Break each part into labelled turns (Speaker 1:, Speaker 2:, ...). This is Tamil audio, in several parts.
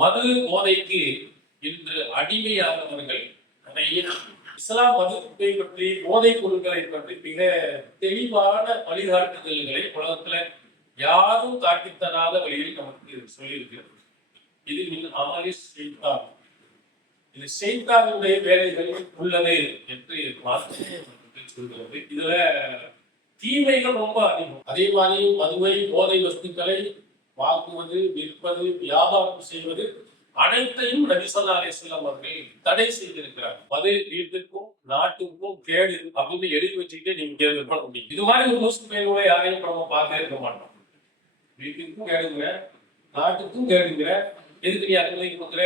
Speaker 1: மது போதைக்கு இன்று அடிமையானவர்கள் நிறைய. இஸ்லாம் மதத்தை பற்றி போதைப் பொருட்களை பற்றி மிக தெளிவான வழிகாட்டுதல்களை உலகத்துல யாரும் காட்டித்தராத வழியில் நமக்கு சொல்லியிருக்கிறது. இது அமலி செய்தான் இது செய்தானுடைய வேலைகள் உள்ளது என்று மார்க்கம் சொல்கிறது. இதுல தீமைகள் ரொம்ப அதிகம். அதே மாதிரி மதுவை போதை வஸ்துக்களை வாங்குவது விற்பது வியாபாரம் செய்வது அனைத்தையும் நபிசல்லா அலிஸ்லாம் அவர்கள் தடை செய்திருக்கிறார் மது வீட்டுக்கும் நாட்டுக்கும் கேடு அப்படின்னு எழுதி வச்சுக்கிட்டே நீங்க விற்பனை முடியும் இது மாதிரி ஒரு முஸ்லிம் பேர்களை யாரையும் நம்ம பார்த்தே இருக்க மாட்டோம். வீட்டுக்கும் கேடுங்க நாட்டுக்கும் கேடுங்க. எதுக்கு நீ அனுமதி கொடுக்குற?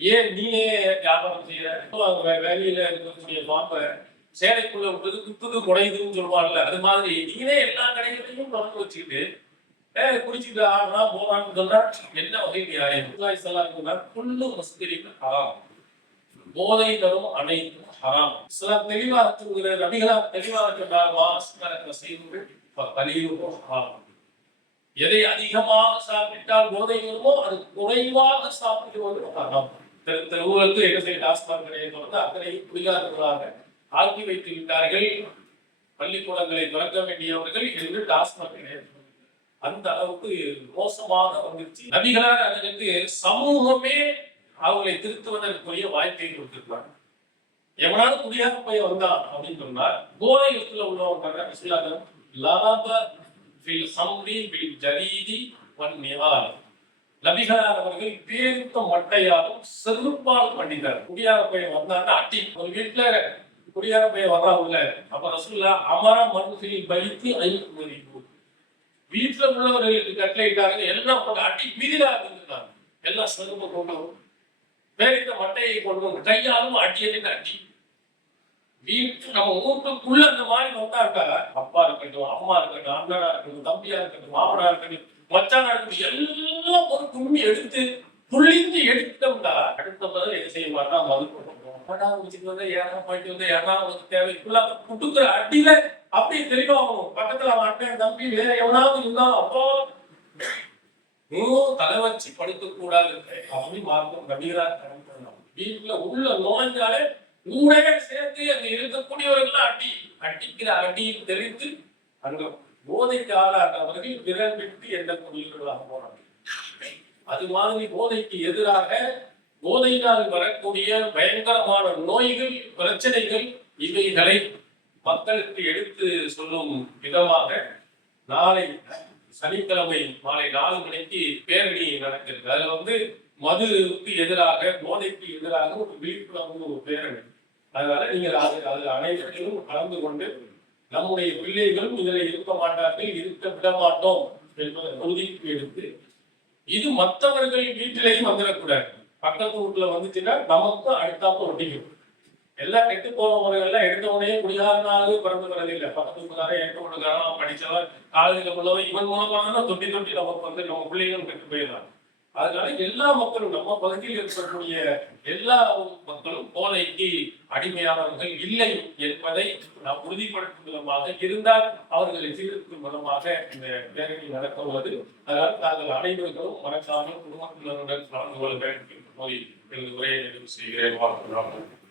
Speaker 1: ஏன் நீயே வியாபாரம் செய்யற? அவங்க வேலையில இருக்கக்கூடிய பாம்பை சேலைக்குள்ள விட்டது குத்துது குடையுதுன்னு சொல்லுவாங்கல்ல அது மாதிரி நீங்களே எல்லா கடைகளையும் தொடர்ந்து வச்சுக்கிட்டு ஏ குடிச்சிட்டு ஆடுறா போறான்னு சொன்னா என்ன வகை நியாயம் சொல்லாங்க புல்லு மஸ்திரிக்கு ஹராம். போதைகளும் தரும் அனைத்தும் ஹராம். இஸ்லாம் தெளிவாக சொல்கிற நபிகளா தெளிவாக சொன்னார் வாஸ்கர செய்வது கலியுகோ ஹராம். எதை அதிகமாக சாப்பிட்டால் போதை வருமோ அது குறைவாக சாப்பிடுவது ஹராம். தெரு தெருவுகளுக்கு என்ன செய்ய டாஸ்மாக் கடையை தொடர்ந்து அத்தனை குடிகாரர்களாக ஆக்கி வைத்து விட்டார்கள். பள்ளிக்கூடங்களை திறக்க வேண்டியவர்கள் என்று டாஸ்மாக் கடையை அந்த அளவுக்கு மோசமாக வந்துருச்சு நபிகளார் அதற்கு சமூகமே அவங்களை திருத்துவதற்குரிய வாய்ப்பை கொடுத்திருக்காங்க எவனாலும் குடியாக போய் வந்தான் அப்படின்னு சொன்னா போதை யுகத்துல உள்ளவங்க சொல்லாங்க லாப ஃபில் சம்ரி பில் ஜரீதி ஒன் நிவால் நபிகளார் அவர்கள் பேருத்த மட்டையாலும் செருப்பாலும் பண்ணிட்டார் குடியாக போய் வந்தாங்க அட்டி. ஒரு வீட்டுல குடியாக போய் வர்றாங்கல்ல அப்ப ரசூல்லா அமர மனுஷில் பலித்து ஐந்து மதிப்பு வீட்டில் உள்ளவர்களுக்கு கட்டளையிட்டாங்க எல்லாம் போட்டு அடி மிதிலாக இருந்திருக்காங்க எல்லாம் சிறப்பு கொண்டு வரும். பேரித்த மட்டையை கொண்டு வந்து கையாலும் அடியதை அடி. வீட்டு நம்ம வீட்டுக்குள்ள அந்த மாதிரி வந்தாக்கா அப்பா இருக்கட்டும் அம்மா இருக்கட்டும் அண்ணனா இருக்கட்டும் தம்பியா இருக்கட்டும் மாமனா இருக்கட்டும் மச்சானா இருக்கட்டும் எல்லாம் ஒரு தும்பி எடுத்து புள்ளிந்து எடுத்துட்டோம்னா அடுத்த முதல்ல எது செய்ய மாட்டான் மது வச்சுட்டு வந்து யாரா போயிட்டு வந்து யாரா வந்து தேவை ஃபுல்லாக குட்டுக்கிற அடியில அப்படியே தெளிவாகும் அண்ணன் தம்பி வேற எவனாவது இருந்தா அப்போ. நீ தலை வச்சு படுக்க கூடாது அப்படின்னு மார்க்கம் கபீரா வீட்டுல உள்ள நுழைஞ்சாலே ஊரே சேர்த்து அங்க இருக்கக்கூடியவர்கள் அடி அடிக்கிற அடியில் தெரிந்து அங்க போதைக்கு ஆளானவர்கள் விரல் விட்டு எண்ணக்கூடியவர்களாக போறாங்க அது மாதிரி போதைக்கு எதிராக போதையினால் வரக்கூடிய பயங்கரமான நோய்கள் பிரச்சனைகள் இவைகளை மக்களுக்கு எடுத்து சொல்லும் விதமாக நாளை சனிக்கிழமை மாலை நாலு மணிக்கு பேரணி நடக்கிறது. அதுல வந்து மதுவுக்கு எதிராக போதைக்கு எதிராக ஒரு விழிப்புணர்வு ஒரு பேரணி. அதனால நீங்கள் அது அது அனைவரிலும் கலந்து கொண்டு நம்முடைய பிள்ளைகளும் இதில் இருக்க மாட்டார்கள் இருக்க விட மாட்டோம் என்பதை உறுதிக்கு எடுத்து இது மற்றவர்கள் வீட்டிலேயும் வந்துடக்கூடாது. பக்கத்து வீட்டுல வந்துச்சுன்னா நமக்கும் அடுத்தாப்புல ஒட்டிக்கும். எல்லாம் கெட்டு போனவர்கள் எடுத்த உடனே குடிகாரனாக பிறந்து வரதில்லை இல்லை பக்கத்து வீட்டுக்காரன் எட்டு ஒன்றுக்காரன் படித்தவன் காலேஜில் உள்ளவன் இவன் மூலமாக தான் தொட்டி தொட்டி நமக்கு வந்து நம்ம பிள்ளைகளும் கெட்டு போயிடலாம் அதனால எல்லா மக்களும் நம்ம பகுதியில் இருக்கக்கூடிய எல்லா மக்களும் போதைக்கு அடிமையானவர்கள் இல்லை என்பதை நாம் உறுதிப்படுத்தும் விதமாக இருந்தால் அவர்களை சீர்திருத்தும் விதமாக இந்த பேரணி நடக்க உள்ளது அதனால் தாங்கள் அனைவருக்கும் மறக்காமல் குடும்பத்தினருடன் கலந்து கொள்ள வேண்டும். என்று எனது உரையை நிறைவு செய்கிறேன். வாழ்த்துக்கள்.